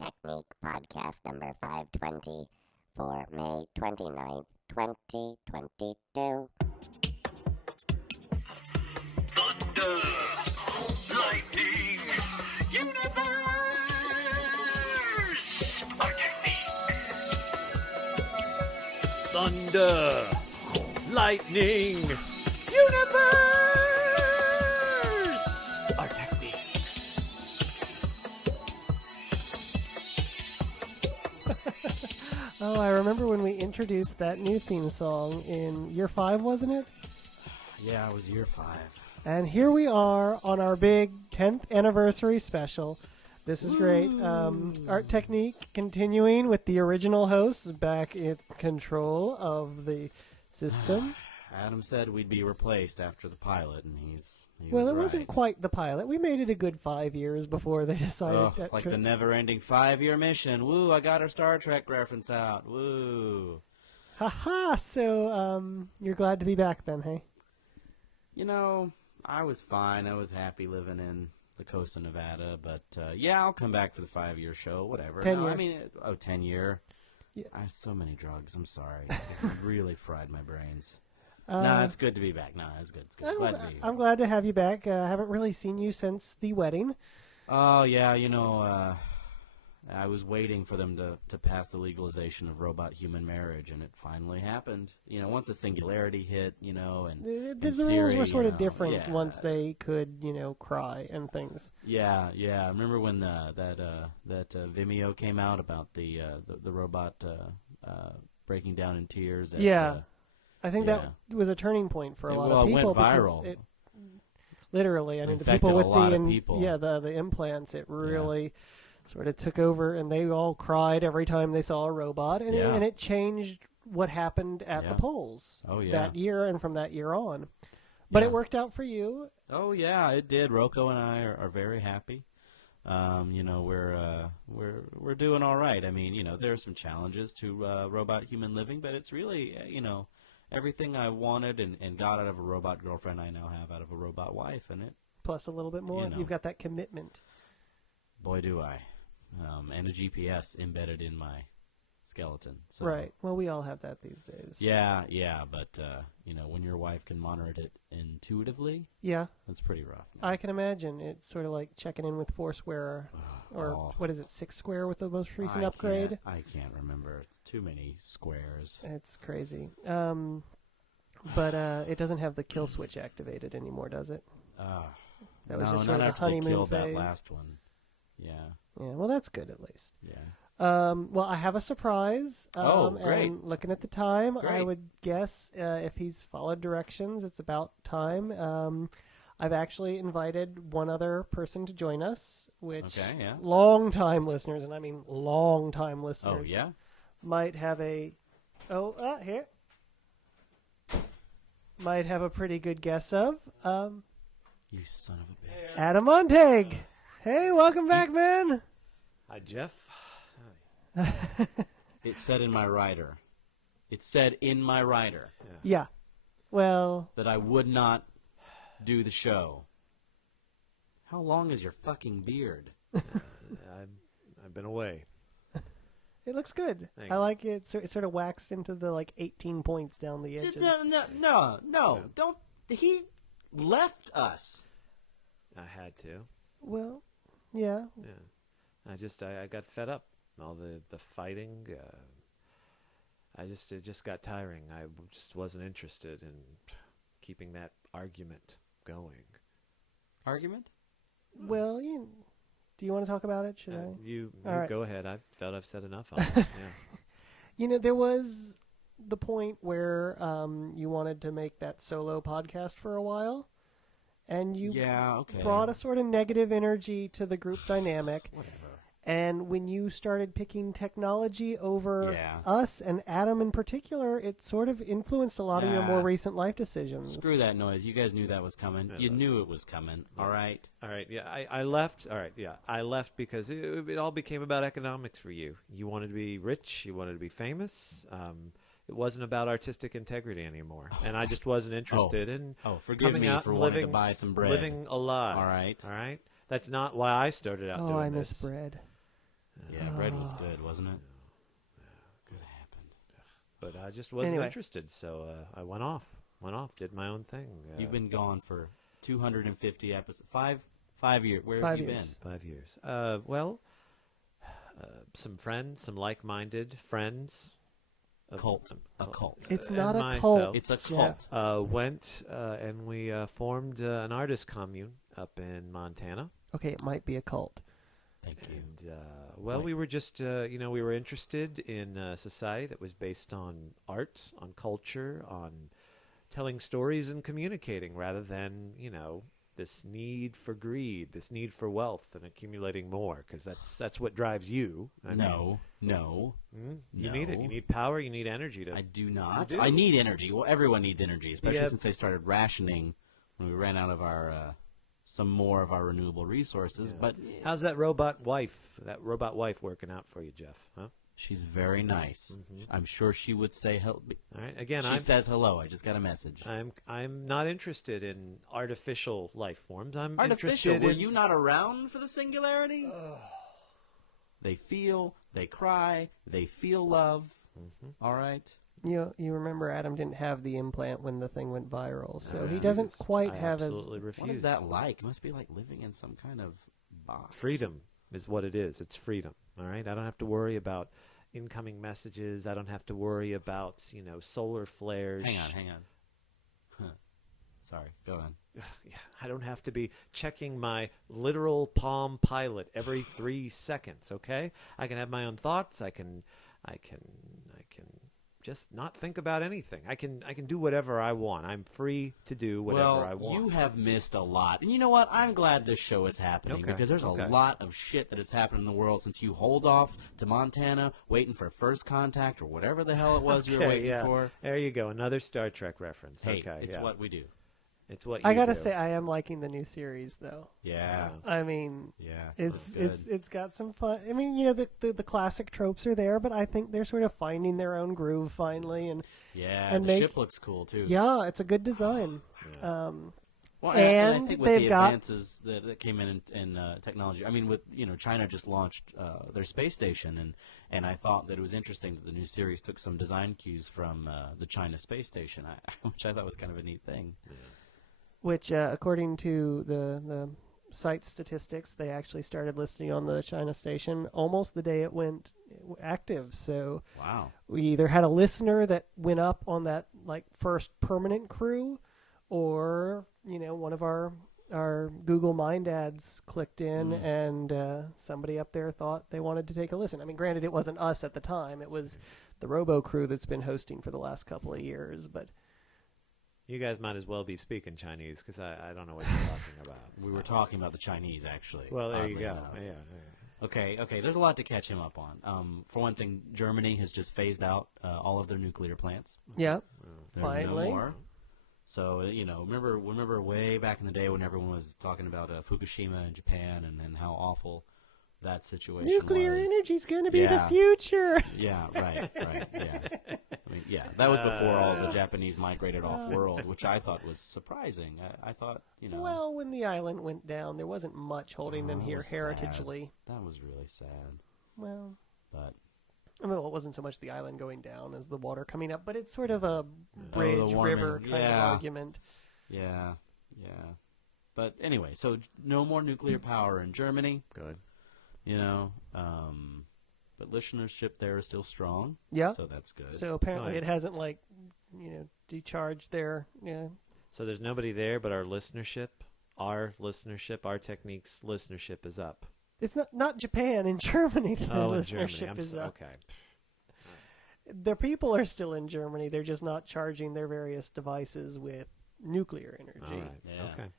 ArTechník podcast number 520 for May 29th, 2022. Thunder, lightning, universe, ArTechník. Thunder, lightning, universe, ArTechník. Oh, I remember when we introduced that new theme song in year 5, wasn't it? Yeah, it was year 5. And here we are on our big 10th anniversary special. This is great. ArTechník continuing with the original hosts back in control of the system. Adam said we'd be replaced after the pilot, and he Well, was it wasn't right. quite the pilot. We made it a good 5 years before they decided Oh, that like the never-ending 5-year mission. Woo, I got our Star Trek reference out. Woo. Haha, so you're glad to be back then, hey? You know, I was fine. I was happy living in the coast of Nevada, but yeah, I'll come back for the 5-year show, whatever. 10 No, year. I mean, 10-year. Yeah. I have so many drugs. I'm sorry. It really fried my brains. No, it's good to be back. No, it's good. It's good. Glad to be here. I'm glad to have you back. I haven't really seen you since the wedding. Oh, yeah, you know, I was waiting for them to pass the legalization of robot-human marriage, and it finally happened. You know, once the singularity hit, you know, and The and rules Siri, were sort you of know, different yeah. once they could, cry and things. Yeah. I remember when that Vimeo came out about the robot breaking down in tears. At, I think that was a turning point for a lot of it people went viral. because it literally, I mean, the Infected people with a lot the of people. the implants, it really sort of took over, and they all cried every time they saw a robot, and Yeah. it changed what happened at the Yeah. polls Oh, yeah. that year and from that year on. But Yeah. it worked out for you. Oh yeah, it did. Rocco and I are very happy. You know, we're doing all right. I mean, you know, there are some challenges to robot-human living, but it's really, you know, everything I wanted and got out of a robot girlfriend, I now have out of a robot wife, and it, Plus a little bit more. You know. You've got that commitment. boy, do I. And a GPS embedded in my skeleton. So, Right. Well, we all have that these days. Yeah, but, you know, when your wife can monitor it intuitively, Yeah. that's pretty rough. I can imagine. It's sort of like checking in with Foursquare, or Oh. what is it, Six Square with the most recent I upgrade? I can't remember. Too many squares. It's crazy. But it doesn't have the kill switch activated anymore, does it? That was no, just sort not of the after they honeymoon killed phase. that last one. Yeah. Yeah, well, that's good at least. Yeah. Well, I have a surprise. Oh, great. And looking at the time, I Great. would guess if he's followed directions, it's about time. I've actually invited one other person to join us, which Okay, yeah. long-time listeners, and I mean long-time Oh, listeners, yeah? might have a... here. Might have a pretty good guess of. You son of a bitch. Adam Montag. Hey, welcome back, man. Hi, Jeff. It said in my rider. It said in my rider Yeah. Well, that I would not do the show. How long is your fucking beard? I've been away. it looks good. Thank I you. like it. It sort of waxed into the 18 points down the edges. No. Don't. He left us. I had to. Well, yeah. Yeah. I got fed up. All the fighting. It just got tiring. I just wasn't interested in keeping that argument going. Argument? Well, do you want to talk about it? Should I? You All right. go ahead. I felt I've said enough on it. Yeah. There was the point where you wanted to make that solo podcast for a while, and you Yeah, okay. brought a sort of negative energy to the group dynamic. Whatever. And when you started picking technology over Yeah. us and Adam in particular, it sort of influenced a lot of your Nah. more recent life decisions. Screw that noise. You guys knew that was coming. You knew it was coming, all right? All right. Yeah. I left. All right. Yeah. I left because it all became about economics for you. You wanted to be rich. You wanted to be famous. It wasn't about artistic integrity anymore, and I just wasn't interested in forgive coming me out for and wanting living to buy some bread. living alive. All right. All right. That's not why I started out Oh, doing I miss this. bread. Yeah, bread was good, wasn't it? Good happened. But I just wasn't Anyway. interested, so I went off, did my own thing. You've been gone for 250 episodes. 5 years. Where 5 have you years. 5 years. Some friends, some like-minded friends. been? Cult. A cult. It's and not a myself. cult. It's a Jeff. cult. Went and we formed an artist commune up in Montana. Okay, it might be a cult. Thank you. And Right. we were just we were interested in a society that was based on art, on culture, on telling stories and communicating, rather than this need for greed, this need for wealth and accumulating more, because that's what drives you. No. You need it. No. You need power. You need energy to. I do not. do. I need energy. Well, everyone needs energy, especially Yeah. since they started rationing when we ran out of our some more of our renewable resources. Yeah. But How's that robot wife? Working out for you, Jeff? Huh? she's very nice. Mhm. I'm sure she would say hello. All right. Again, She says hello. I just got a message. I'm not interested in artificial life forms. I'm Artificial. interested Were in. you not around for the singularity? They feel, they cry, they feel love. Mhm. All right. You remember Adam didn't have the implant when the thing went viral, so I he doesn't refused. quite I have absolutely What refused. is that like? It must be like living in some kind of box. Freedom is what it is. It's freedom. All right. I don't have to worry about incoming messages. I don't have to worry about solar flares. Hang on. Huh. Sorry. Go on. I don't have to be checking my literal Palm Pilot every 3 seconds. Okay. I can have my own thoughts. I can just not think about anything. I can do whatever I want. I'm free to do whatever I want. You have missed a lot. And you know what? I'm glad this show is happening Okay, because there's okay. a lot of shit that has happened in the world since you hold off to Montana waiting for first contact or whatever the hell it was you were waiting yeah. for. There you go. Another Star Trek reference. Hey, okay. it's yeah. what we do. It's what you I gotta do. say, I am liking the new series though. Yeah. I mean, Yeah. it's good. it's got some fun. I mean, the classic tropes are there, but I think they're sort of finding their own groove finally, and Yeah, and the make- ship looks cool too. yeah, it's a good design. Well, And I think with they've the got- advances that came in technology, I mean, with China just launched their space station, and I thought that it was interesting that the new series took some design cues from the China space station, which I thought was kind of a neat thing. Which, according to the site statistics, they actually started listing on the China station almost the day it went active. So Wow. we either had a listener that went up on that first permanent crew, or one of our Google Mind ads clicked in, and somebody up there thought they wanted to take a listen. I mean, granted, it wasn't us at the time; it was the Robo crew that's been hosting for the last couple of years. But You guys might as well be speaking Chinese, because I don't know what you're talking about. We were talking about the Chinese, actually. Well, there you oddly go. enough. Yeah. Okay. There's a lot to catch him up on. For one thing, Germany has just phased out all of their nuclear plants. yeah, There's finally. no more. So remember way back in the day when everyone was talking about Fukushima in Japan and how awful that situation Nuclear was. energy's going to be the Yeah. future. Yeah, right, yeah. I mean, yeah, that was before all the Japanese migrated off world, which I thought was surprising. I thought, Well, when the island went down, there wasn't much holding them that here was heritagely. that was really sad. Well, But I mean, it wasn't so much the island going down as the water coming up, but it's sort of a bridge, warming, river kind of yeah. argument. yeah. But anyway, so no more nuclear power in Germany. Good. But listenership there is still strong. Yeah. So that's good. So apparently Right. it hasn't decharged their. Yeah. So there's nobody there, but our listenership, ArTechník's listenership is up. It's not Japan, in Germany. The In Germany. listenership is up. Okay. Their people are still in Germany. They're just not charging their various devices with nuclear energy. All right. Yeah. Okay.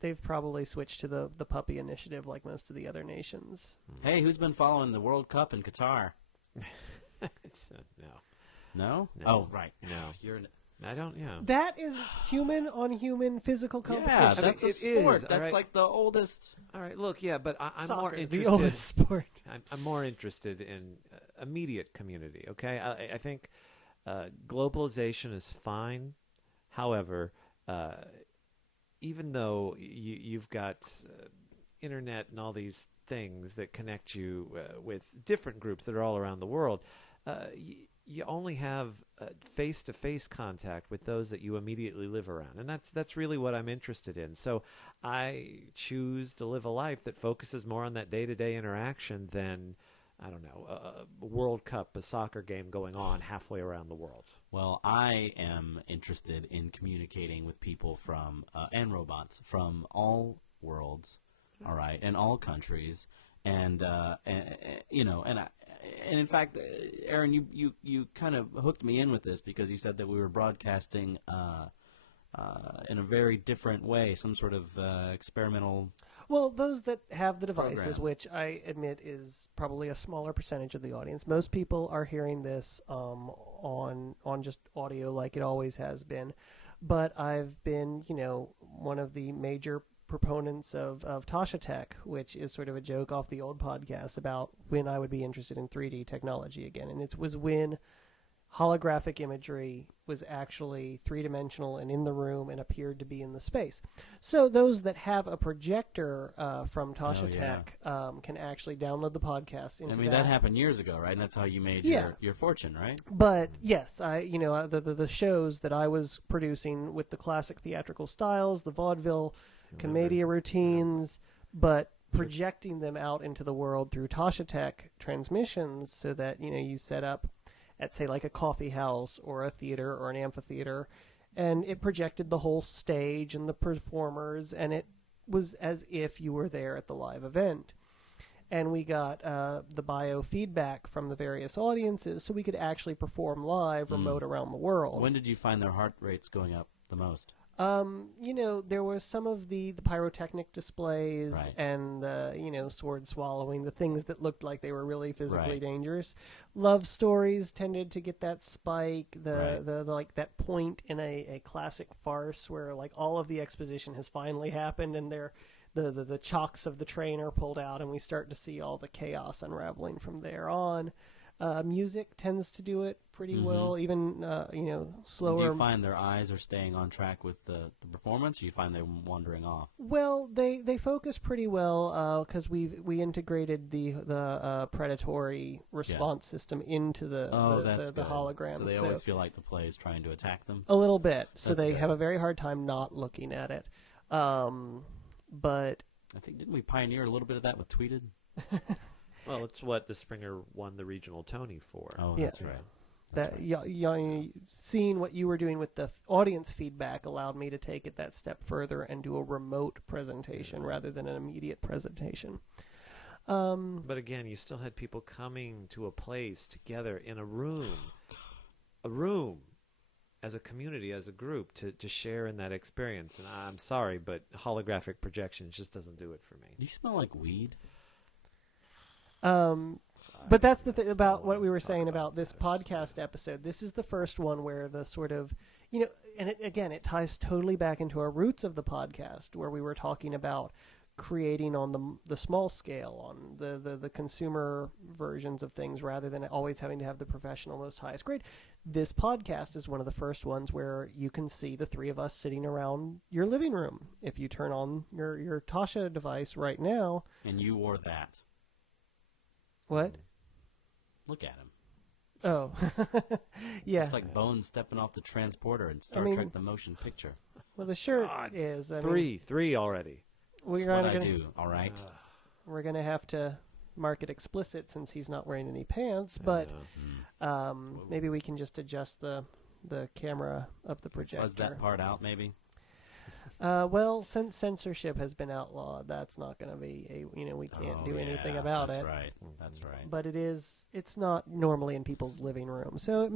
They've probably switched to the puppy initiative like most of the other nations. Hey, who's been following the World Cup in Qatar? No. No? No. Oh, right. No. You're an I don't. Yeah. That is human on human physical competition. Yeah, I mean, that's a it sport. is, all That's right. like the oldest. All right. Look. Yeah, but I'm Soccer, more interested. the oldest sport. I'm more interested in immediate community. Okay. I think globalization is fine. However, even though you've got internet and all these things that connect you with different groups that are all around the world, you only have face-to-face contact with those that you immediately live around, and that's really what I'm interested in. So I choose to live a life that focuses more on that day-to-day interaction than, I don't know, a World Cup, a soccer game going on halfway around the world. Well, I am interested in communicating with people from and robots from all worlds, all right, and all countries, and in fact, Aaron, you kind of hooked me in with this because you said that we were broadcasting in a very different way, some sort of experimental. Well, those that have the devices, Program. which I admit is probably a smaller percentage of the audience. Most people are hearing this on just audio like it always has been. But I've been, one of the major proponents of Tasha Tech, which is sort of a joke off the old podcast about when I would be interested in 3D technology again. And it was when holographic imagery was actually three-dimensional and in the room and appeared to be in the space. So those that have a projector from Tasha Tech can actually download the podcast into that happened years ago, right? And that's how you made your fortune, right? But yes, the shows that I was producing with the classic theatrical styles, the vaudeville, commedia routines, but projecting them out into the world through Tasha Tech transmissions so that, you set up at, say, like a coffee house or a theater or an amphitheater, and it projected the whole stage and the performers, and it was as if you were there at the live event. And we got the biofeedback from the various audiences, so we could actually perform live remote around the world. When did you find their heart rates going up the most? There was some of the pyrotechnic displays Right. and sword swallowing, the things that looked like they were really physically Right. dangerous. Love stories tended to get that spike, Right. the like that point in a classic farce where like all of the exposition has finally happened and the chocks of the train are pulled out and we start to see all the chaos unraveling from there on. Music tends to do it pretty well, even slower. Do you find their eyes are staying on track with the performance, or you find them wandering off? Well, they focus pretty well because we integrated the predatory response system into the Good. holograms. So they always feel like the play is trying to attack them. a little bit. So That's they good. have a very hard time not looking at it. But I think didn't we pioneer a little bit of that with Tweeted? Well, it's what the Springer won the regional Tony for. Oh, Yeah. that's right. Seeing what you were doing with the audience feedback allowed me to take it that step further and do a remote presentation rather than an immediate presentation. But again, you still had people coming to a place together in a room as a community, as a group, to share in that experience. And I'm sorry, but holographic projection just doesn't do it for me. Do you smell like weed? But that's the thing about what we were saying about this podcast episode. This is the first one where the sort of, and it ties totally back into our roots of the podcast, where we were talking about creating on the small scale, on the consumer versions of things, rather than always having to have the professional, most highest grade. This podcast is one of the first ones where you can see the three of us sitting around your living room. If you turn on your Tasha device right now. And you wore that. What? Look at him. Oh, yeah. It's like Bones stepping off the transporter in Star I mean- Trek: The Motion Picture. Well, the shirt God, is. I Three mean, already. we're What I gonna do, all right? we're gonna have to mark it explicit since he's not wearing any pants. But maybe we can just adjust the camera of the projector. Fuzz that part out, maybe. Well, since censorship has been outlawed, that's not going to be we can't do anything about that's it. Right. That's right. But it's not normally in people's living rooms, so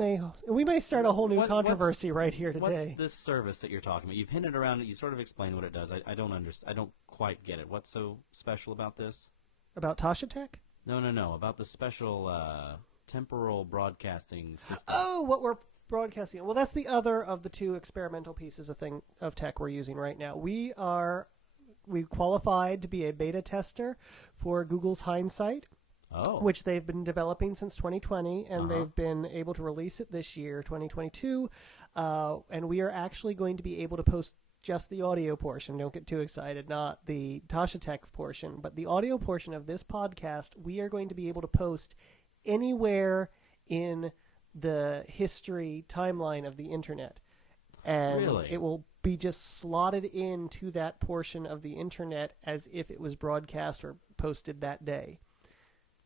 we may start a whole new What's- controversy right here today. What's this service that you're talking about? You've hinted around it. You sort of explained what it does. I don't understand. I don't quite get it. What's so special about this? About Tasha Tech? No. About the special temporal broadcasting system. Oh, what we're broadcasting. Well, that's the other of the two experimental pieces of tech we're using right now. We qualified to be a beta tester for Google's Hindsight, Oh. which they've been developing since 2020, and they've been able to release it this year, 2022. And we are actually going to be able to post just the audio portion. Don't get too excited. Not the Tasha Tech portion, but the audio portion of this podcast. We are going to be able to post anywhere in the history timeline of the internet. And Really? it will be just slotted into that portion of the internet as if it was broadcast or posted that day.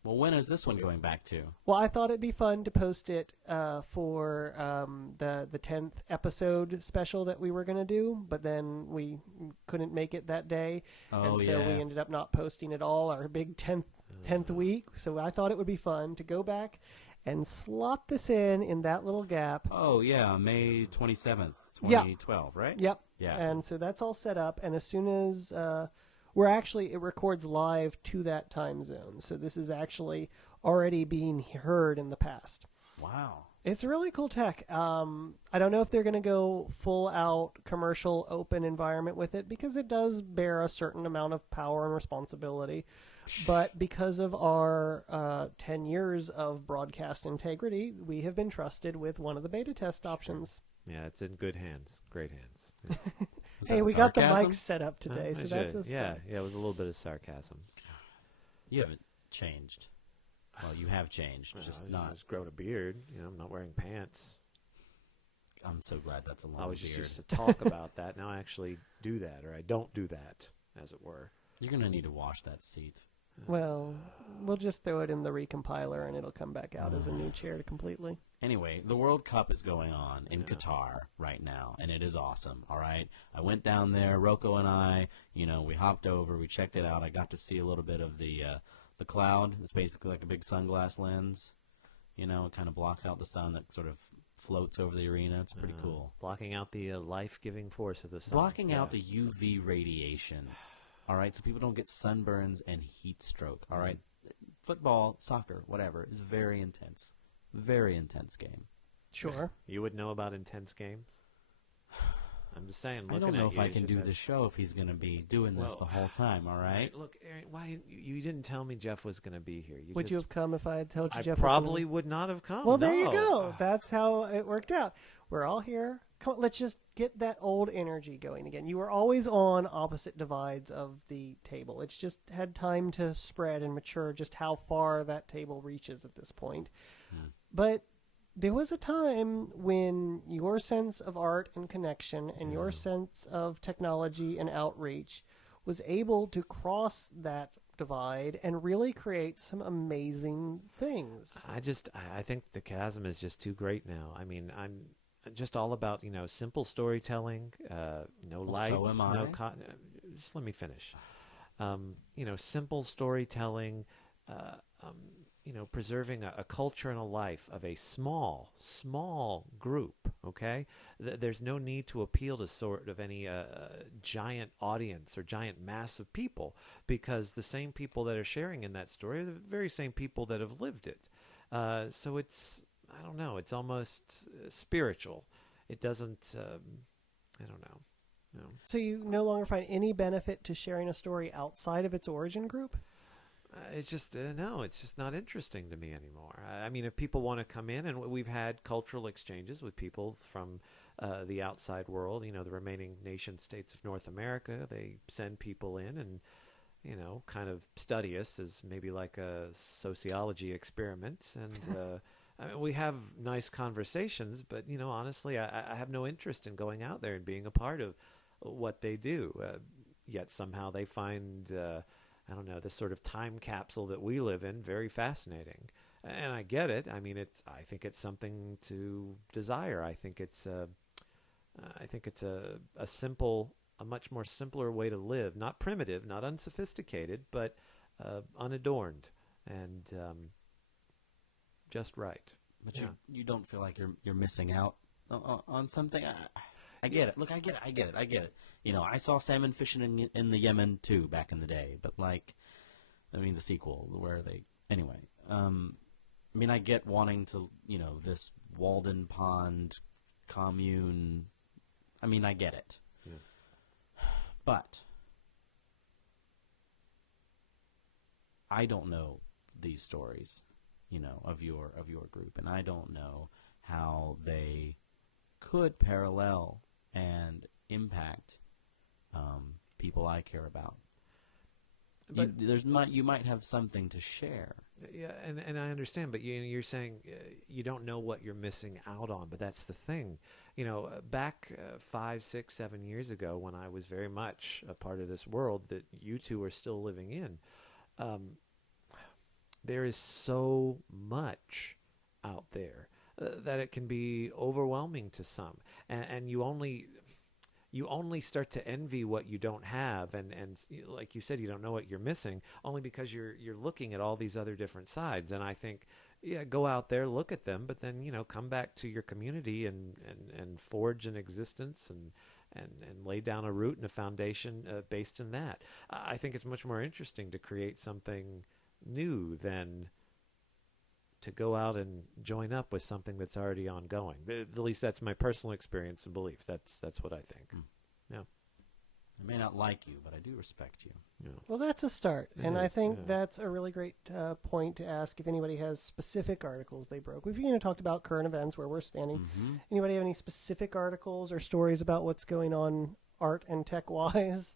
Well, when is this one going back to? Well, I thought it'd be fun to post it for the 10th episode special that we were going to do, but then we couldn't make it that day, and so we ended up not posting at all our big 10th week. So I thought it would be fun to go back and slot this in that little gap. Oh, yeah, May 27th, Yeah. 2012, right? Yep. Yeah. And so that's all set up, and as soon as it records live to that time zone. So this is actually already being heard in the past. Wow. It's really cool tech. I don't know if they're going to go full out commercial open environment with it because it does bear a certain amount of power and responsibility. But because of our 10 years of broadcast integrity, we have been trusted with one of the beta test options. Yeah, it's in good hands. Great hands. Yeah. Was Hey, that we got the sarcasm? mics set up today, so I that's should. a Yeah, start. it was a little bit of sarcasm. You haven't changed. Well, you have changed, just I not. just grown a beard. I'm not wearing pants. I'm so glad that's a long I was just beard. used to talk about that. Now I actually do that, or I don't do that, as it were. You're going to need to wash that seat. Well, we'll just throw it in the recompiler and it'll come back out as a new chair completely. Anyway, the World Cup is going on in Qatar right now, and it is awesome, all right? I went down there, Rocco and I, we hopped over, we checked it out. I got to see a little bit of the cloud. It's basically like a big sunglass lens. It kind of blocks out the sun that sort of floats over the arena. It's pretty cool. Blocking out the life-giving force of the sun. Blocking out the UV radiation, all right, so people don't get sunburns and heat stroke, all right? Football, soccer, whatever, is very intense. Very intense game. Sure. You would know about intense games? I'm just saying, I looking don't know at if you, I it's can just do a- the show if he's going to be doing this the whole time, all right? Look, Aaron, why you didn't tell me Jeff was going to be here? Would you have come if I had told you I Jeff probably was would not have come. Well, there you no. go. That's how it worked out. We're all here. Come on, let's just get that old energy going again. You were always on opposite divides of the table. It's just had time to spread and mature just how far that table reaches at this point. But there was a time when your sense of art and connection and your sense of technology and outreach was able to cross that divide and really create some amazing things. I think the chasm is just too great now. I mean, I'm just all about, simple storytelling, no lights, so am I. no just let me finish. Simple storytelling, preserving a culture and a life of a small group, okay? There's no need to appeal to sort of any giant audience or giant mass of people, because the same people that are sharing in that story are the very same people that have lived it. So it's, I don't know, it's almost spiritual. It doesn't, I don't know. No. So you no longer find any benefit to sharing a story outside of its origin group? It's just no. It's just not interesting to me anymore. I mean, if people want to come in, and we've had cultural exchanges with people from the outside world, the remaining nation states of North America, they send people in and kind of study us as maybe like a sociology experiment, and I mean, we have nice conversations. But honestly, I have no interest in going out there and being a part of what they do. Yet somehow they find. I don't know, this sort of time capsule that we live in very fascinating. And I get it. I mean, I think it's something to desire. I think it's a much more simpler way to live. Not primitive, not unsophisticated, but unadorned and just right. But you don't feel like you're missing out on something? I get it. Look, I get it. I saw salmon fishing in the Yemen too back in the day, but the sequel where they anyway. I get wanting to, this Walden Pond commune. I get it. Yeah. But I don't know these stories, of your group, and I don't know how they could parallel and impact people I care about. But You might have something to share. yeah, and I understand, but you're saying you don't know what you're missing out on. But that's the thing, back 5, 6, 7 years ago, when I was very much a part of this world that you two are still living in, there is so much out there that it can be overwhelming to some, and you only start to envy what you don't have, and like you said, you don't know what you're missing, only because you're looking at all these other different sides. And I think, yeah, go out there, look at them, but then come back to your community and forge an existence and lay down a root and a foundation based in that. I think it's much more interesting to create something new than to go out and join up with something that's already ongoing. At least that's my personal experience and belief. That's what I think. Yeah. I may not like you, but I do respect you. Yeah. Well, that's a start, It and I is, think yeah. that's a really great point to ask if anybody has specific articles they broke. We've talked about current events where we're standing. Mm-hmm. Anybody have any specific articles or stories about what's going on art and tech wise?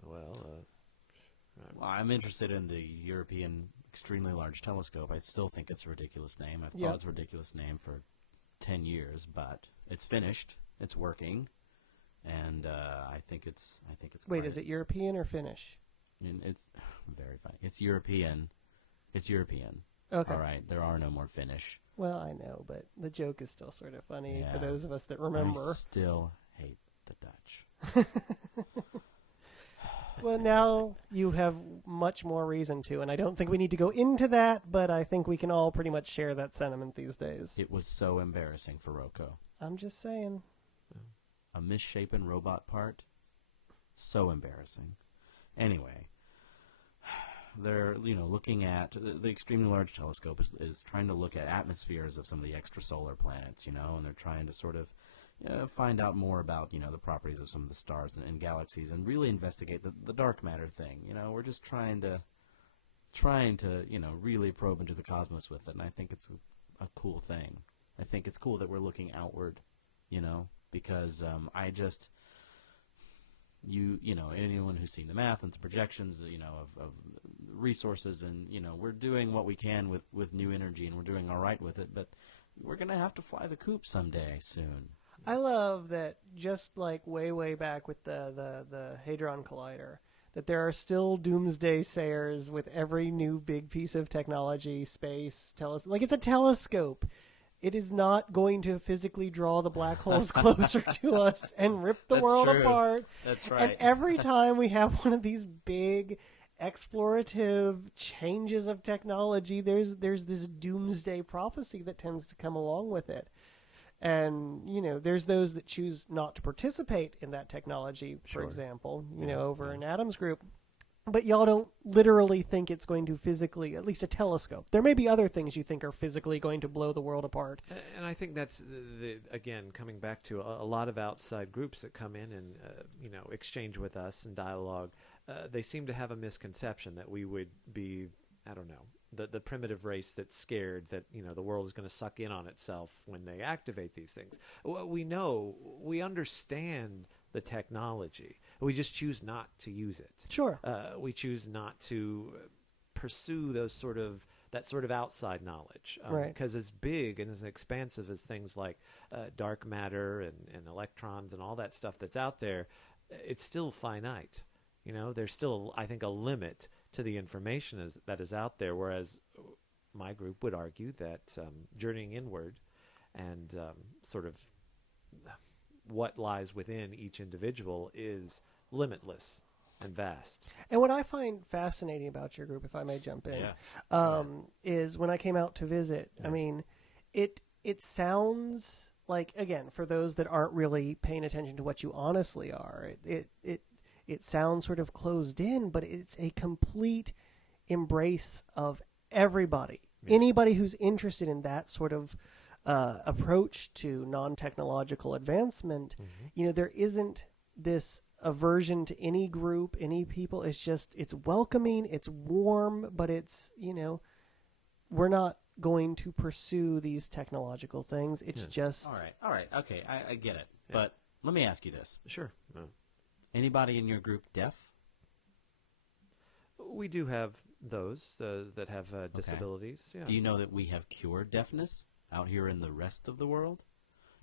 Well, Well, I'm interested in the European Extremely Large Telescope. I still think it's a ridiculous name. I've Yeah. thought it's a ridiculous name for 10 years, but it's finished. It's working, and I think it's. Wait, great. is it European or Finnish? And it's very funny. It's European. It's European. Okay. All right. There are no more Finnish. Well, I know, but the joke is still sort of funny Yeah. for those of us that remember. I still hate the Dutch. Well, now you have much more reason to, and I don't think we need to go into that, but I think we can all pretty much share that sentiment these days. It was so embarrassing for Rocco. I'm just saying. A misshapen robot part. So embarrassing. Anyway, they're looking at the Extremely Large Telescope is trying to look at atmospheres of some of the extrasolar planets, and they're trying to sort of find out more about the properties of some of the stars and galaxies, and really investigate the dark matter thing. We're just trying to really probe into the cosmos with it, and I think it's a cool thing. I think it's cool that we're looking outward, because I just anyone who's seen the math and the projections of resources, and we're doing what we can with new energy, and we're doing all right with it, but we're gonna have to fly the coop someday soon. I love that just like way back with the Hadron Collider, that there are still doomsday sayers with every new big piece of technology, space, like it's a telescope. It is not going to physically draw the black holes closer to us and rip the That's world true. apart. That's right. And every time we have one of these big explorative changes of technology, there's this doomsday prophecy that tends to come along with it. And, there's those that choose not to participate in that technology, for Sure. example, over in Adam's group. But y'all don't literally think it's going to physically, at least a telescope. There may be other things you think are physically going to blow the world apart. And I think that's, again, coming back to a lot of outside groups that come in and, exchange with us and dialogue. They seem to have a misconception that we would be, I don't know, the primitive race that's scared that the world is going to suck in on itself when they activate these things. We understand the technology. We just choose not to use it. Sure. We choose not to pursue that sort of outside knowledge, Right. Because as big and as expansive as things like dark matter and electrons and all that stuff that's out there, it's still finite. There's still, I think, a limit to the information that is out there, whereas my group would argue that journeying inward and sort of what lies within each individual is limitless and vast. And what I find fascinating about your group, if I may jump in, Yeah. is when I came out to visit, I Yes. mean, it sounds like, again, for those that aren't really paying attention to what you honestly are, it sounds sort of closed in, but it's a complete embrace of everybody. Yes. Anybody who's interested in that sort of approach to non-technological advancement, there isn't this aversion to any group, any people. It's welcoming, it's warm, but it's, we're not going to pursue these technological things. It's Yes. just... All right. Okay. I get it. Yeah. But let me ask you this. Sure. No. Anybody in your group deaf? We do have those that have disabilities. Yeah. Do you know that we have cured deafness out here in the rest of the world?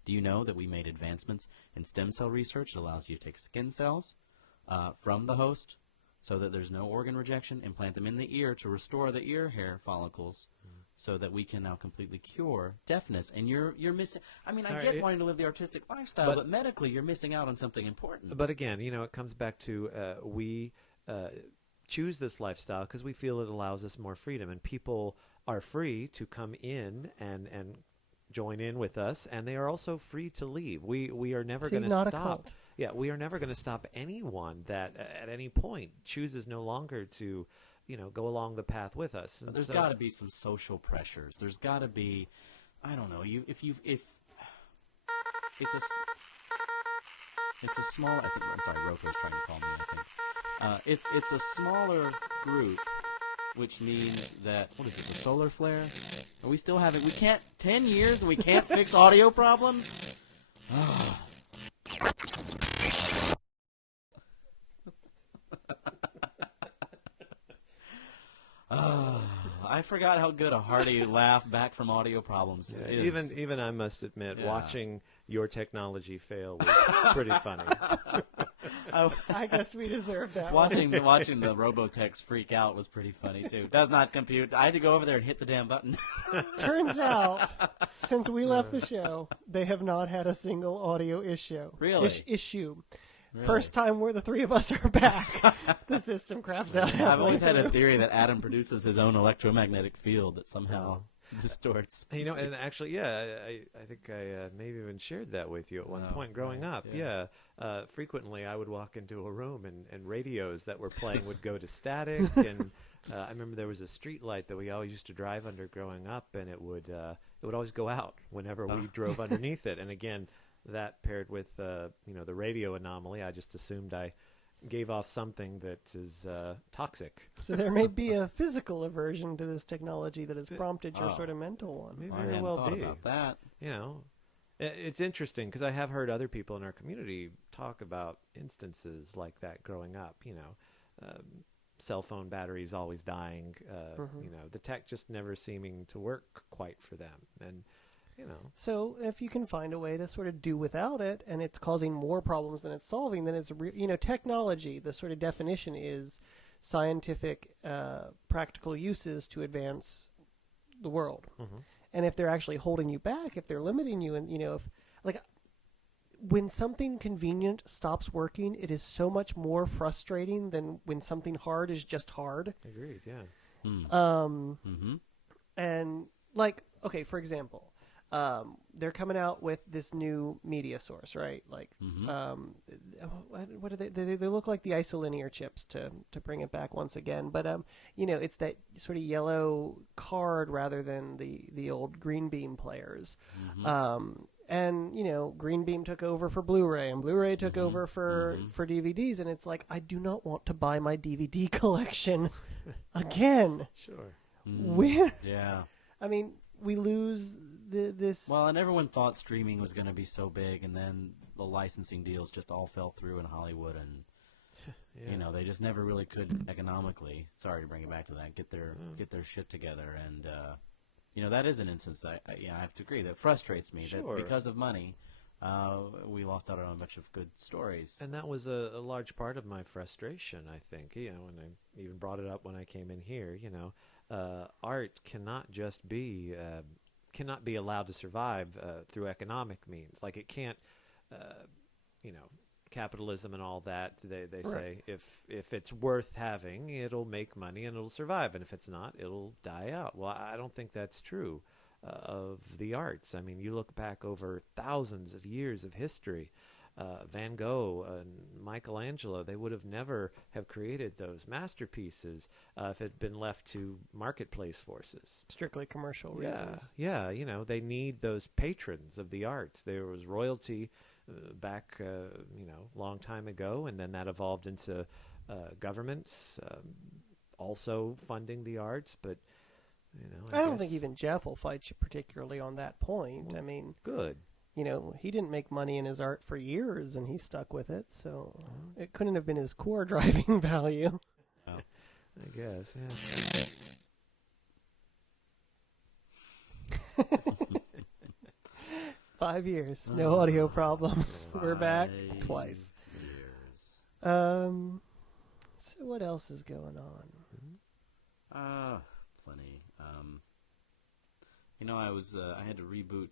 Do you know that we made advancements in stem cell research that allows you to take skin cells from the host so that there's no organ rejection, implant them in the ear to restore the ear hair follicles so that we can now completely cure deafness? And you're missing. I mean, I get wanting to live the artistic lifestyle, but medically you're missing out on something important. But again, it comes back to we choose this lifestyle because we feel it allows us more freedom, and people are free to come in and join in with us, and they are also free to leave. We are never going to stop. A cult. Yeah, we are never going to stop anyone that at any point chooses no longer to, go along the path with us. And there's got to be some social pressures. There's got to be, I don't know. If it's a small. I think I'm sorry. Roko's trying to call me. I think it's a smaller group. Which means that, what is it, the solar flare? Are we still having, 10 years and we can't fix audio problems? I forgot how good a hearty laugh back from audio problems is. Even I must admit, watching your technology fail was pretty funny. I guess we deserve that. Watching the Robotex freak out was pretty funny too. Does not compute. I had to go over there and hit the damn button. Turns out, since we left the show, they have not had a single audio issue. Really? Issue. Really? First time where the three of us are back, the system craps out. I've always had a theory that Adam produces his own electromagnetic field that somehow distorts. And actually, I think I maybe even shared that with you at one point growing up. Yeah. Frequently, I would walk into a room and radios that were playing would go to static. And I remember there was a street light that we always used to drive under growing up, and it would always go out whenever we drove underneath it. And again, that paired with the radio anomaly, I just assumed I gave off something that is toxic. So there may be a physical aversion to this technology that has prompted your sort of mental one. Maybe I very well thought be about that. It's interesting because I have heard other people in our community talk about instances like that growing up. Cell phone batteries always dying. The tech just never seeming to work quite for them, and. So if you can find a way to sort of do without it, and it's causing more problems than it's solving, then it's technology. The sort of definition is scientific, practical uses to advance the world. And if they're actually holding you back, if they're limiting you, and when something convenient stops working, it is so much more frustrating than when something hard is just hard. Agreed. Yeah. And for example. They're coming out with this new media source, right? What are they? They look like the isolinear chips to bring it back once again. But it's that sort of yellow card rather than the old green beam players. And green beam took over for Blu-ray, and Blu-ray took over for DVDs. And it's like, I do not want to buy my DVD collection again. Sure. Yeah. I mean, we lose this. Well, and everyone thought streaming was going to be so big, and then the licensing deals just all fell through in Hollywood, and they just never really could economically. Sorry to bring it back to that. Get their shit together, and that is an instance that I have to agree that frustrates me that because of money, we lost out on a bunch of good stories. And that was a large part of my frustration. I think and I even brought it up when I came in here. Art cannot just be cannot be allowed to survive through economic means. Like it can't, capitalism and all that. They say if it's worth having, it'll make money and it'll survive, and if it's not, it'll die out. Well, I don't think that's true of the arts. I mean, you look back over thousands of years of history. Van Gogh and Michelangelo, they would have never have created those masterpieces if it had been left to marketplace forces. Strictly commercial reasons. Yeah, they need those patrons of the arts. There was royalty back, long time ago, and then that evolved into governments also funding the arts, but, I don't think even Jeff will fight you particularly on that point. Well, I mean... Good. he didn't make money in his art for years, and he stuck with it. So it couldn't have been his core driving value. I guess, yeah. 5 years, no audio problems. We're back twice. So what else is going on? Plenty. I had to reboot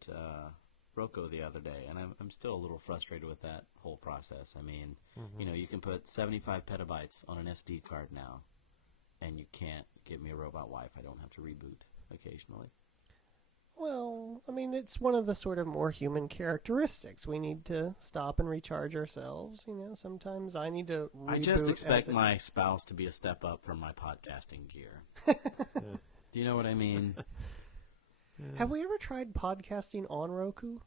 Roku the other day, and I'm still a little frustrated with that whole process. I mean, you can put 75 petabytes on an SD card now, and you can't give me a robot wife. I don't have to reboot occasionally. Well, I mean, it's one of the sort of more human characteristics. We need to stop and recharge ourselves. Sometimes I need to reboot. I just expect my spouse to be a step up from my podcasting gear. Do you know what I mean? Have we ever tried podcasting on Roku?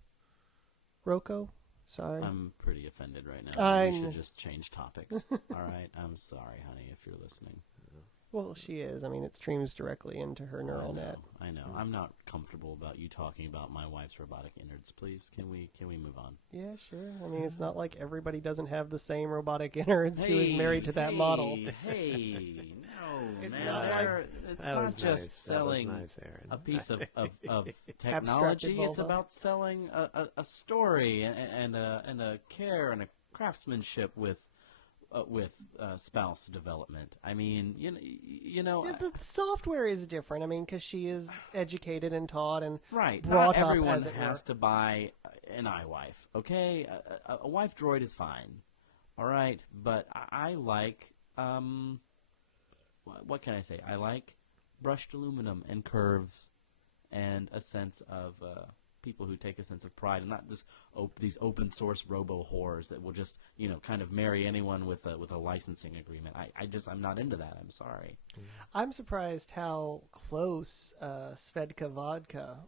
Roku? Sorry. I'm pretty offended right now. We should just change topics. All right? I'm sorry, honey, if you're listening. Well, she is. I mean, it streams directly into her neural net. I know. I'm not comfortable about you talking about my wife's robotic innards. Please, can we move on? Yeah, sure. I mean, it's not like everybody doesn't have the same robotic innards who is married to that model. Hey, no, It's man. not like- It's That not was just nice. selling That was nice, Aaron. a piece of technology. Abstracted It's vulva. about selling a story and a care and a craftsmanship with spouse development. I mean, you know. Yeah, the software is different. I mean, because she is educated and taught and Right. brought Not up, everyone as it has were. to buy an iWife, okay? A wife droid is fine, all right? But I like, what can I say? I like brushed aluminum and curves and a sense of people who take a sense of pride and not just these open source robo whores that will just, kind of marry anyone with a licensing agreement. I'm not into that. I'm sorry. I'm surprised how close Svedka Vodka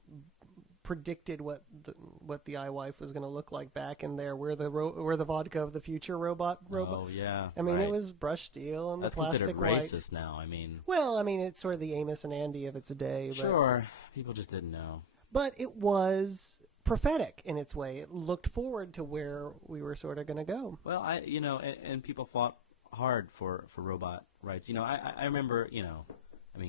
predicted what the iWife was going to look like back in there. We're the vodka of the future robot. Oh, yeah. I mean, right. it was brushed steel and That's the plastic considered white. racist now. I mean, Well, I mean, it's sort of the Amos and Andy of its day. But, sure. People just didn't know. But it was prophetic in its way. It looked forward to where we were sort of going to go. Well, and people fought hard for robot rights. I remember,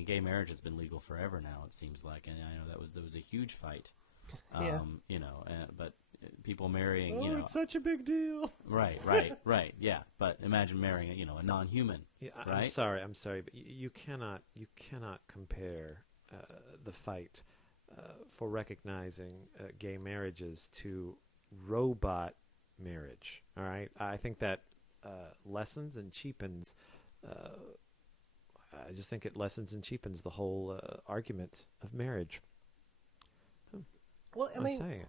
gay marriage has been legal forever now, it seems like, and I know there was a huge fight. Yeah. But people marrying, it's such a big deal. right, yeah. But imagine marrying, a non-human, Yeah, right? I'm sorry, but you cannot compare the fight for recognizing gay marriages to robot marriage. All right, I think that lessens and cheapens. I just think it lessens and cheapens the whole argument of marriage. Well, I I'm mean, saying.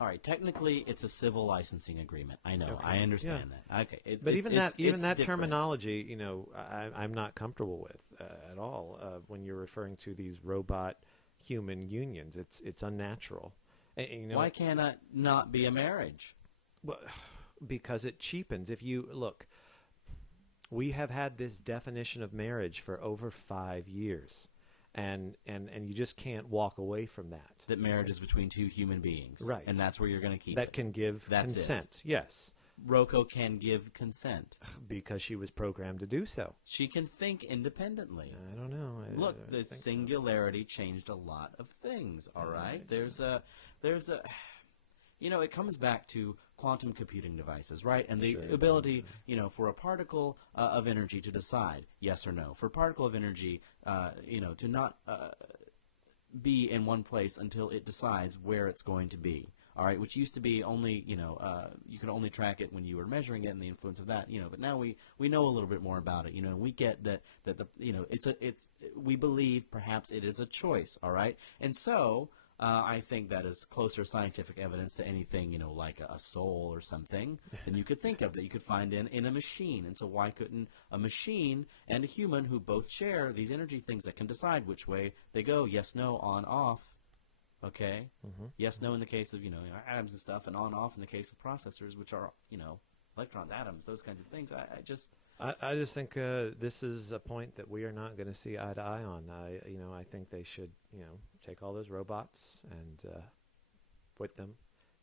All right, technically, it's a civil licensing agreement. I know, Okay. I understand that. Okay, But even that different. terminology, I'm not comfortable with at all. When you're referring to these robot human unions, it's unnatural. And, Why can't it not be a marriage? Well, because it cheapens. If you look, we have had this definition of marriage for over 5 years, and you just can't walk away from that. That marriage is between two human beings, Right. And that's where you're going to keep That it. can give That's consent. Yes, Rocco can give consent. because she was programmed to do so. She can think independently. I don't know. Look, I the think so. singularity changed a lot of things, all right? There's a it comes back to quantum computing devices, right? And the Sure. ability, for a particle of energy to decide yes or no. For a particle of energy, to not be in one place until it decides where it's going to be. All right, which used to be only, you could only track it when you were measuring it and the influence of that, but now we know a little bit more about it, and we get that we believe perhaps it is a choice, all right? And so I think that is closer scientific evidence to anything, like a soul or something than you could think of that you could find in a machine. And so why couldn't a machine and a human who both share these energy things that can decide which way they go, yes, no, on, off, okay? Yes, no in the case of, atoms and stuff, and on, off in the case of processors, which are, electrons, atoms, those kinds of things. I just think this is a point that we are not going to see eye to eye on. I think they should, take all those robots and put them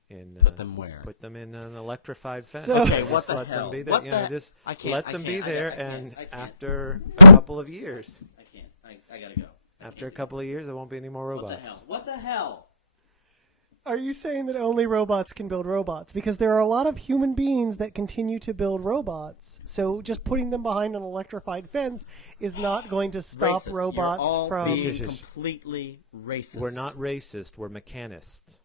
in Put them where? Put them in an electrified fence. So- Okay, Just what the let hell? them be there. What You know, the- just I can't. let I them can't, be I there, can't, I and can't. after a couple of years, I can't. I gotta go. after a couple of years, there won't be any more robots. What the hell? What the hell? Are you saying that only robots can build robots? Because there are a lot of human beings that continue to build robots. So just putting them behind an electrified fence is not going to stop Racist. robots You're all from. being Shush, shush. completely racist. We're not racist. We're mechanists.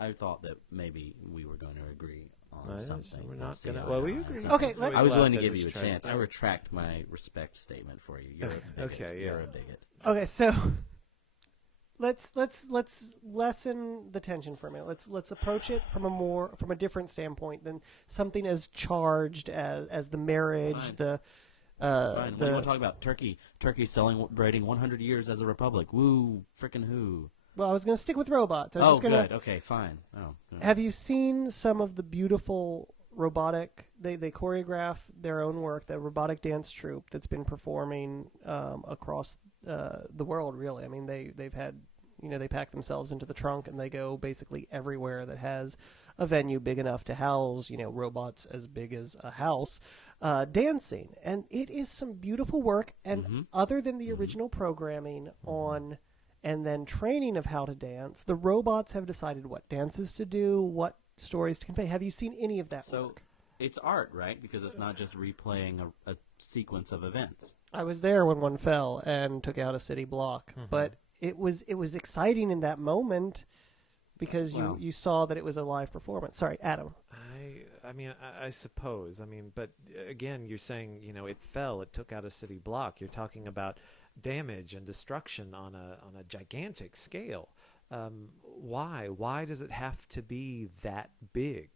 I thought that maybe we were going to agree on Yes, something. we're Not not see gonna- eye well, to we eye on agree. something. Okay, let's- I was Well, willing to I give you a was trying chance. to- I retract my respect statement for you. You're a bigot. Okay, yeah. You're a bigot. Okay, so let's lessen the tension for a minute. Let's approach it from a different standpoint than something as charged as the marriage, Fine. the Fine. What do you want to talk about? Turkey celebrating 100 years as a republic. Woo, frickin' who? Well, I was going to stick with robots. I was Oh, just gonna, good. Okay, fine. Oh, good. Have you seen some of the beautiful robotic? They choreograph their own work. The robotic dance troupe that's been performing across the world. Really, I mean, they've had they pack themselves into the trunk and they go basically everywhere that has a venue big enough to house robots as big as a house dancing, and it is some beautiful work. And other than the original programming on. And then training of how to dance, the robots have decided what dances to do, what stories to convey. Have you seen any of that So work? it's art, right? Because it's not just replaying a sequence of events. I was there when one fell and took out a city block, but it was exciting in that moment because Well- you saw that it was a live performance. Sorry, Adam. I mean, I suppose. I mean, but again, you're saying, it fell, it took out a city block. You're talking about damage and destruction on a gigantic scale. Why? Why does it have to be that big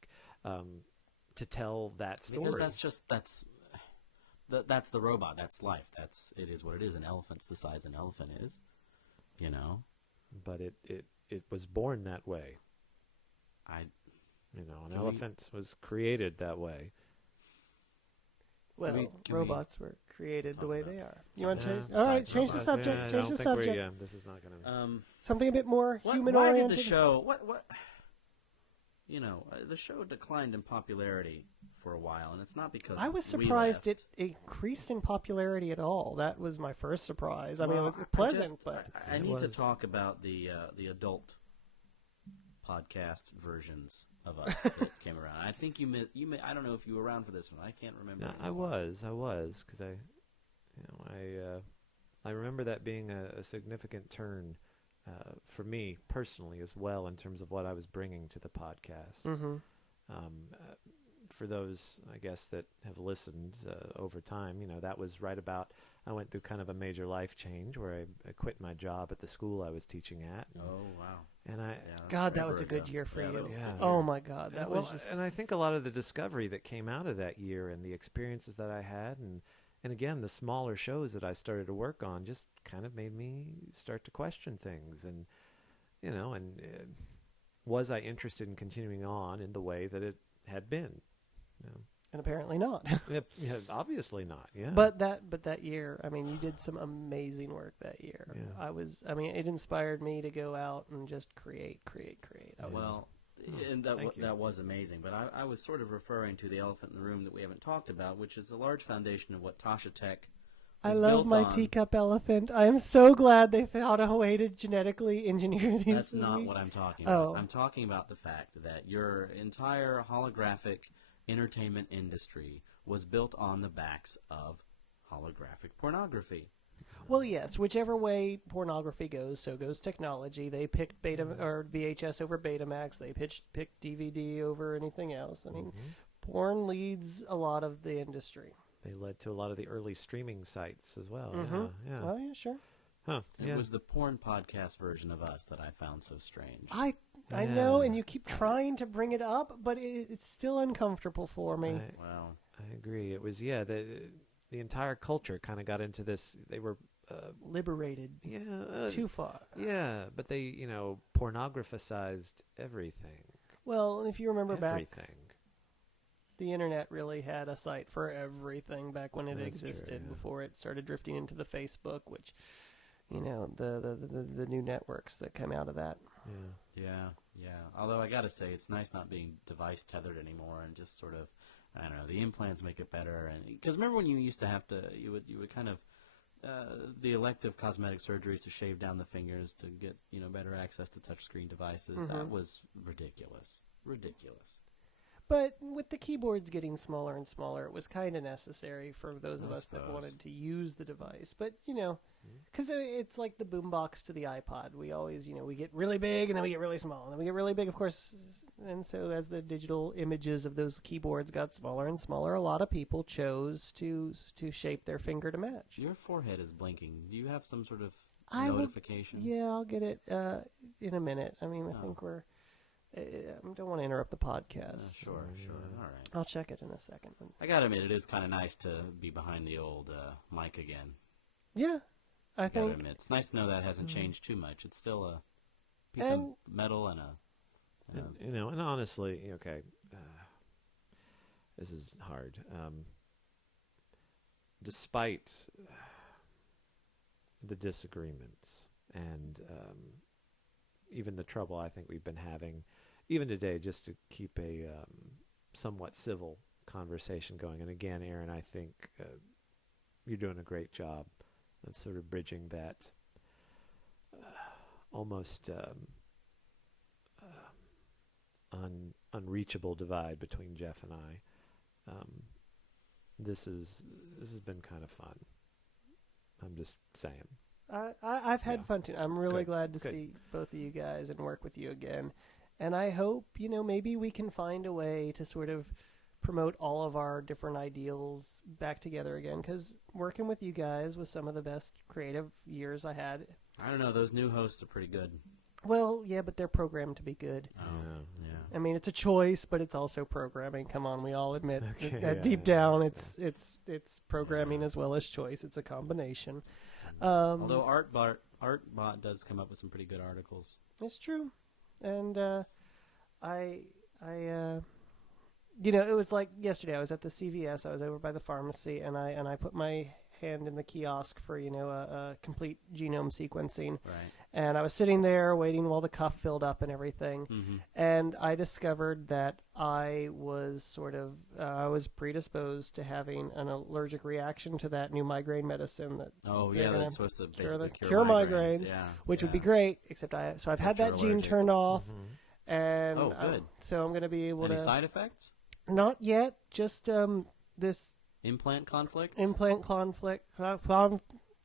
to tell that story? Because that's the robot. That's life. It is what it is. An elephant's the size an elephant is. But it was born that way. An Can we- elephant was created that way. Well, can we robots were created the talk way about they are. You want to change? Yeah, All right, side change the robots. subject. I Change don't the think we're- subject. Yeah, this is not going to. Something a bit more human Why oriented. did the show? What? The show declined in popularity for a while, and it's not because I was we surprised left. it increased in popularity at all. That was my first surprise. I mean, it was Well, pleasant, but I need to was. talk about the adult podcast versions of us that came around. I think you may. I don't know if you were around for this one. I can't remember. No, anymore. I was, because I remember that being a significant turn for me personally as well in terms of what I was bringing to the podcast. For those, I guess, that have listened over time, that was right about. I went through kind of a major life change where I quit my job at the school I was teaching at. Oh wow! And Yeah, that's God, that was forever a good ago. year for Yeah, you. that was a good Yeah. year. Oh my God, that was just. And I think a lot of the discovery that came out of that year and the experiences that I had, and again the smaller shows that I started to work on, just kind of made me start to question things, and was I interested in continuing on in the way that it had been? And apparently not. Yeah, obviously not. Yeah, But that year, I mean, you did some amazing work that year. Yeah. I mean, it inspired me to go out and just create. Well, and Thank you. that was amazing. But I was sort of referring to the elephant in the room that we haven't talked about, which is a large foundation of what Tasha Tech. I is love built my on. teacup elephant. I am so glad they found a way to genetically engineer these. That's not what I'm talking about. Oh. I'm talking about the fact that your entire holographic entertainment industry was built on the backs of holographic pornography. Well, yes. Whichever way pornography goes, so goes technology. They picked Beta or VHS over Betamax. They picked DVD over anything else. I mean, porn leads a lot of the industry. they led to a lot of the early streaming sites as well. Yeah. Oh yeah, sure. Huh. It Yeah. was the porn podcast version of us that I found so strange. I know, Yeah. and you keep trying to bring it up, but it's still uncomfortable for me. Well, I agree. It was the entire culture kind of got into this. They were Liberated too far. Yeah, but they pornographicized everything. Well, if you remember back, Everything. the internet really had a site for everything back when it That's true, existed yeah. before it started drifting into the Facebook, which the new networks that come out of that. Yeah. Although I gotta say, it's nice not being device tethered anymore, and just sort of, I don't know, the implants make it better. And because remember when you used to have to, you would kind of the elective cosmetic surgeries to shave down the fingers to get better access to touchscreen devices. That was ridiculous. But with the keyboards getting smaller and smaller, it was kind of necessary for those of us that wanted to use the device. But, because it's like the boombox to the iPod. We always, we get really big and then we get really small. And then we get really big, of course. And so as the digital images of those keyboards got smaller and smaller, a lot of people chose to shape their finger to match. Your forehead is blinking. Do you have some sort of notification? Yeah, I'll get it in a minute. I mean, I think we're... I don't want to interrupt the podcast. Sure. All right. I'll check it in a second. I gotta admit, it is kind of nice to be behind the old mic again. Yeah, I think. Gotta admit, it's nice to know that hasn't changed too much. It's still a piece of metal and and honestly, okay, this is hard. Despite the disagreements and even the trouble I think we've been having, even today, just to keep a somewhat civil conversation going. And again, Aaron, I think you're doing a great job of sort of bridging that almost unreachable divide between Jeff and I. This has been kind of fun. I'm just saying. I've had fun too. I'm really glad to see both of you guys and work with you again. And I hope, maybe we can find a way to sort of promote all of our different ideals back together again. Because working with you guys was some of the best creative years I had. I don't know. Those new hosts are pretty good. Well, yeah, but they're programmed to be good. Oh, yeah. I mean, it's a choice, but it's also programming. Come on, we all admit that deep down, it's programming as well as choice. It's a combination. Although Artbot does come up with some pretty good articles. It's true, and it was like yesterday. I was at the CVS. I was over by the pharmacy, and I put my hand in the kiosk for a complete genome sequencing. Right. And I was sitting there waiting while the cuff filled up and everything, and I discovered that I was I was predisposed to having an allergic reaction to that new migraine medicine that. Oh yeah, that's supposed to basically cure migraines, which would be great. Except so I've had that gene turned off, and good. So I'm going to be able to. Any side effects? Not yet. Just this implant conflict.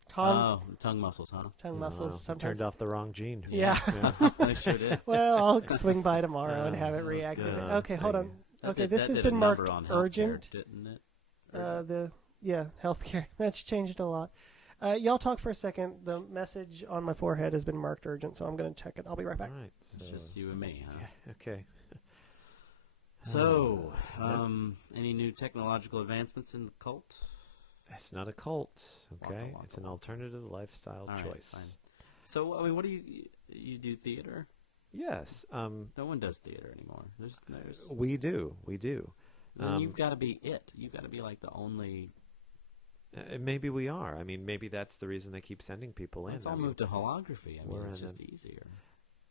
Tongue muscles, huh? Tongue muscles. Sometimes turned off the wrong gene. Yeah. I sure did. Well, I'll swing by tomorrow and have it reactivate. Okay, hold on. Okay, this has been marked urgent. Didn't it? Healthcare. That's changed a lot. Y'all talk for a second. The message on my forehead has been marked urgent, so I'm going to check it. I'll be right back. All right. It's just you and me, huh? Okay. So, any new technological advancements in the cult? It's not a cult, okay? Waka, It's an alternative lifestyle choice. Fine. So, I mean, what do you do theater? Yes. No one does theater anymore. There's we do. Well, you've got to be it. You've got to be like the only. Maybe we are. I mean, maybe that's the reason they keep sending people in. It's all moved to holography. I mean, it's just easier.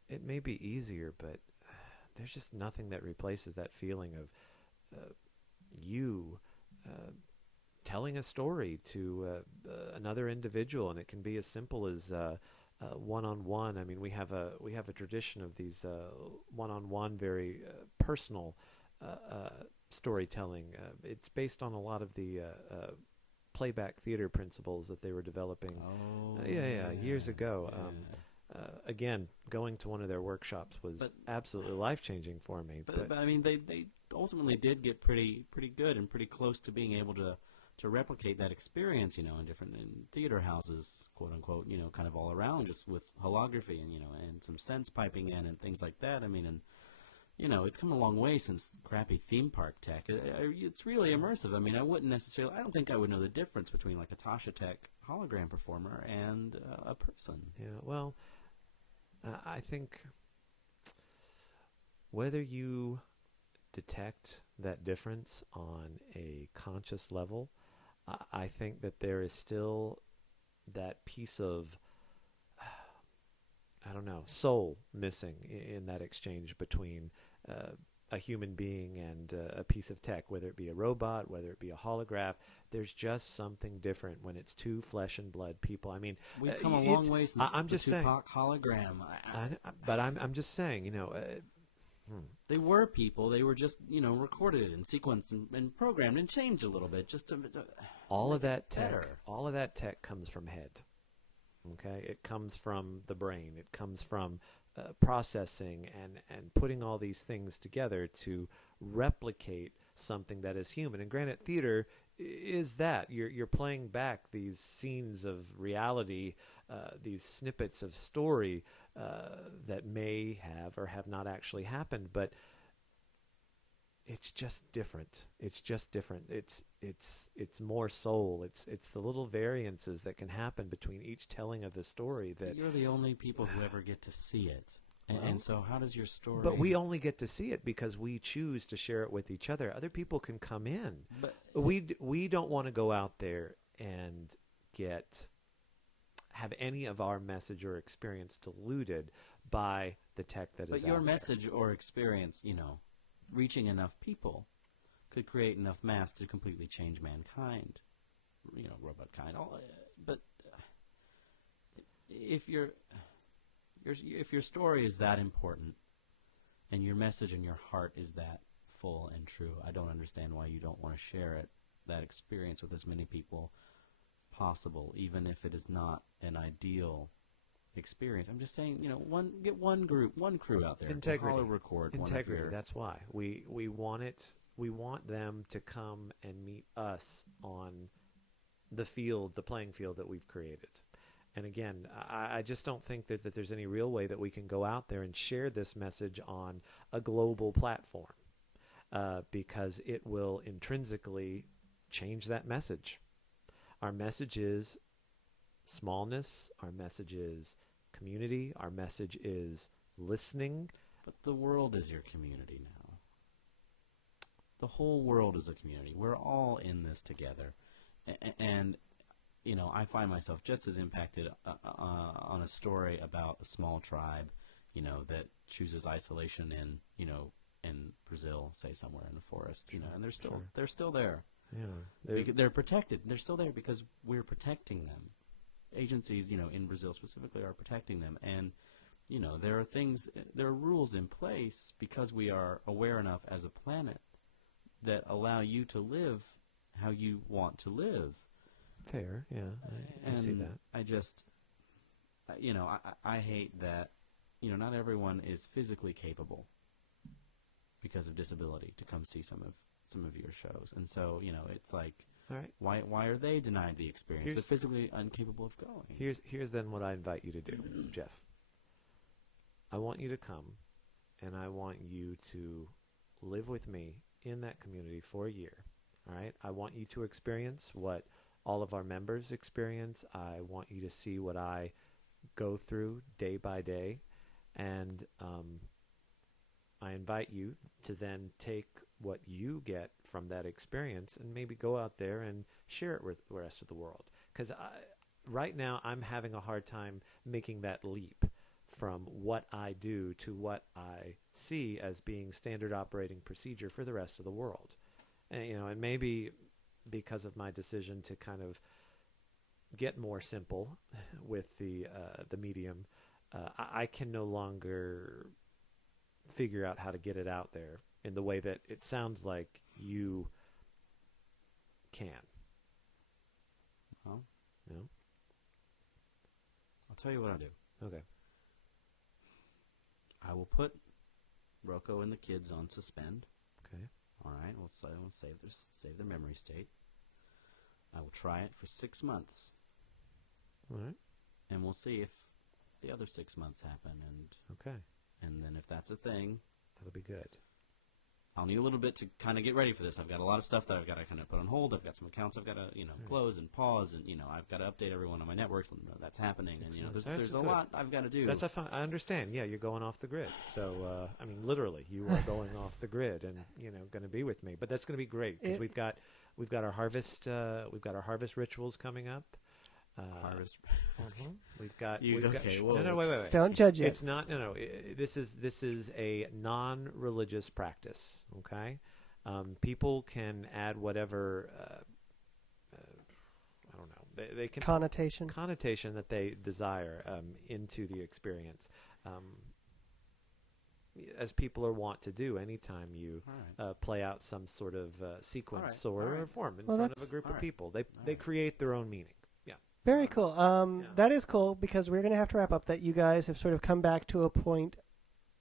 It may be easier, but there's just nothing that replaces that feeling of you telling a story to another individual, and it can be as simple as one-on-one. I mean, we have a tradition of these one-on-one, very personal storytelling. It's based on a lot of the playback theater principles that they were developing. Years ago. Again, going to one of their workshops was absolutely life-changing for me. But I mean, they ultimately did get pretty good and pretty close to being able to replicate that experience, in theater houses, quote unquote, kind of all around, just with holography and and some sense piping in and things like that. I mean, and it's come a long way since crappy theme park tech. It's really immersive. I mean, I don't think I would know the difference between like a Tasha Tech hologram performer and a person. Yeah, well, I think whether you detect that difference on a conscious level, I think that there is still that piece of I don't know, soul missing in that exchange between a human being and a piece of tech, whether it be a robot, whether it be a holograph. There's just something different when it's two flesh and blood people. I mean, We've come a long way since I'm the just saying, Tupac hologram. but I'm just saying, They were people. They were just, recorded and sequenced and programmed and changed a little bit just to all of make it that tech, better. all of that tech comes from head. Okay, it comes from the brain. It comes from processing and putting all these things together to replicate something that is human. And granted, theater is that you're playing back these scenes of reality, these snippets of story that may have or have not actually happened, but it's just different. It's just different. It's more soul. It's the little variances that can happen between each telling of the story that You're the only people who ever get to see it. And so how does your story... But we only get to see it because we choose to share it with each other. Other people can come in. But We don't want to go out there and have any of our message or experience diluted by the tech that is But your out there. message or experience, reaching enough people could create enough mass to completely change mankind, robot kind. But if your story is that important and your message and your heart is that full and true, I don't understand why you don't want to share it, that experience, with as many people possible, even if it is not an ideal experience. I'm just saying, get one group, one crew out there. Integrity. To record Integrity. That's why we want it. We want them to come and meet us on the playing field that we've created. And again, I just don't think that there's any real way that we can go out there and share this message on a global platform because it will intrinsically change that message. Our message is smallness. Our message is community. Our message is listening. But the world is your community now. The whole world is a community. We're all in this together. And I find myself just as impacted on a story about a small tribe, that chooses isolation in Brazil, say somewhere in the forest, and they're still there. Yeah, They're protected. They're still there because we're protecting them. Agencies, in Brazil specifically, are protecting them. And, there are rules in place because we are aware enough as a planet that allow you to live how you want to live. fair. Yeah, I see that. I just, I hate that, not everyone is physically capable because of disability to come see some of your shows. And so, it's like, All right. why are they denied the experience? They're physically incapable of going. Here's then what I invite you to do, Jeff. I want you to come, and I want you to live with me in that community for a year. All right. I want you to experience what all of our members experience. I want you to see what I go through day by day, and I invite you to then take what you get from that experience and maybe go out there and share it with the rest of the world. Because right now I'm having a hard time making that leap from what I do to what I see as being standard operating procedure for the rest of the world. And maybe because of my decision to kind of get more simple with the medium, I can no longer figure out how to get it out there in the way that it sounds like you can. Well, No? I'll tell you what I'll do. Okay. I will put Rocco and the kids on suspend. Okay. All right, we'll save their memory state. I will try it for 6 months, All right. and we'll see if the other 6 months happen. Okay. And then if that's a thing, That'll be good. I'll need a little bit to kind of get ready for this. I've got a lot of stuff that I've got to kind of put on hold. I've got some accounts I've got to, close and pause, and I've got to update everyone on my networks, and that's happening. 6 And months. there's a Good. lot I've got to do. That's fine. I understand. Yeah, you're going off the grid. So, literally, you are going off the grid, and going to be with me. But that's going to be great because we've got our harvest rituals coming up. Harvest. We've got. You- we've got okay, whoa. no, wait. Don't judge it. It's not. No. This is a non-religious practice. Okay, people can add whatever. I don't know. They can connotation that they desire into the experience. As people are wont to do anytime you play out some sort of sequence or form in front of a group of people. They create their own meaning. Yeah. Very cool. That is cool because we're going to have to wrap up. That you guys have sort of come back to a point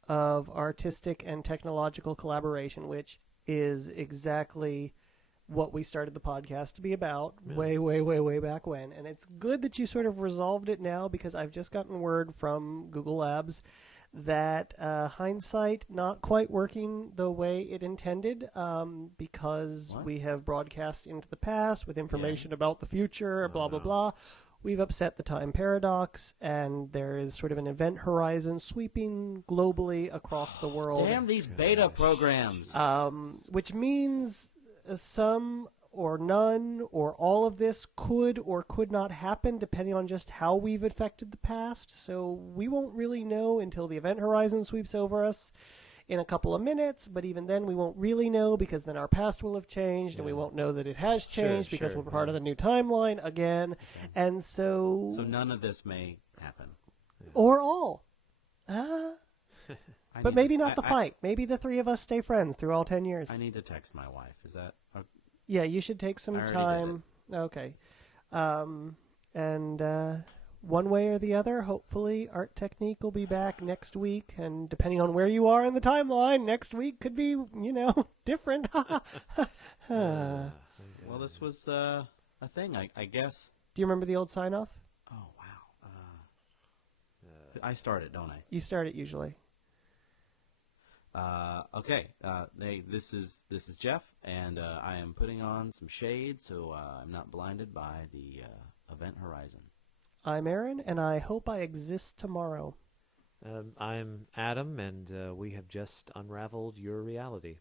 of artistic and technological collaboration, which is exactly what we started the podcast to be about way back when. And it's good that you sort of resolved it now because I've just gotten word from Google Labs that hindsight not quite working the way it intended because we have broadcast into the past with information about the future, blah, blah. We've upset the time paradox, and there is sort of an event horizon sweeping globally across the world. Damn these beta programs. Which means some or none or all of this could or could not happen depending on just how we've affected the past. So we won't really know until the event horizon sweeps over us in a couple of minutes, but even then we won't really know because then our past will have changed and we won't know that it has changed because we're part of the new timeline again. And so none of this may happen. Or all. But maybe not the fight. Maybe the three of us stay friends through all 10 years. I need to text my wife. Is that... Yeah, you should take some time. Okay. And one way or the other, hopefully Art Technique will be back next week. And depending on where you are in the timeline, next week could be, different. Well, this was a thing, I guess. Do you remember the old sign-off? Oh, wow. I start it, don't I? You start it usually. Okay. Hey, this is Jeff, and I am putting on some shades so I'm not blinded by the event horizon. I'm Aaron, and I hope I exist tomorrow. I'm Adam, and we have just unraveled your reality.